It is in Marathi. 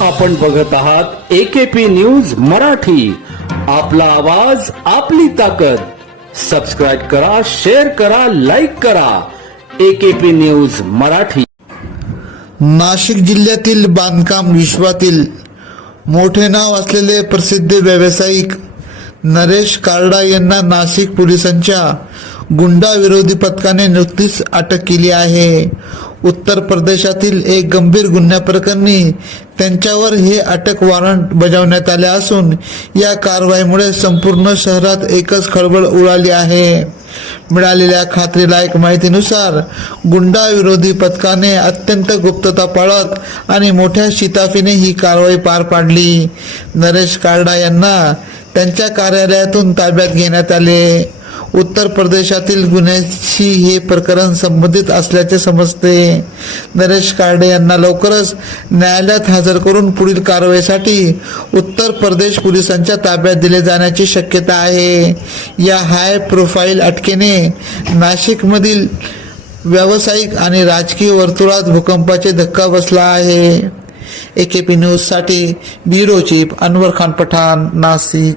आपण बघत आहात एकेपी न्यूज मराठी. आपला आवाज आपली ताकद. सबस्क्राईब करा शेअर करा लाईक करा. AKP news Marathi. नाशिक जिल्ह्यातील बांधकाम विश्वातील मोठे नाव असलेले प्रसिद्ध व्यावसायिक नरेश कार्डा यांना नाशिक पोलिसांच्या गुंडा विरोधी पथकाने नुकतीच अटक केली आहे. उत्तर प्रदेशातील एक गंभीर गुन्ह्याप्रकरणी त्यांच्यावर हे अटक वॉरंट बजावण्यात आले असून या कारवाईमुळे संपूर्ण शहरात एकच खळबळ उडाली आहे. मिळालेल्या खात्रीलायक माहितीनुसार गुंडा विरोधी पथकाने अत्यंत गुप्तता पाळत आणि मोठ्या शिताफीने ही कारवाई पार पाडली. नरेश कार्डा यांना त्यांच्या कार्यालयातून ताब्यात घेण्यात आले. उत्तर प्रदेशातील गुन्ह्याशी हे प्रकरण संबंधित असल्याचे समजते. नरेश कार्डे यांना लवकरच न्यायालयात हजर करून पुढील कारवाईसाठी उत्तर प्रदेश पोलिसांच्या ताब्यात दिले जाण्याची शक्यता आहे. या हाय प्रोफाईल अटकेने नाशिकमधील व्यावसायिक आणि राजकीय वर्तुळात भूकंपाचे धक्का बसला आहे. एकेपी न्यूजसाठी ब्युरो चीफ अनवर खान पठाण नाशिक.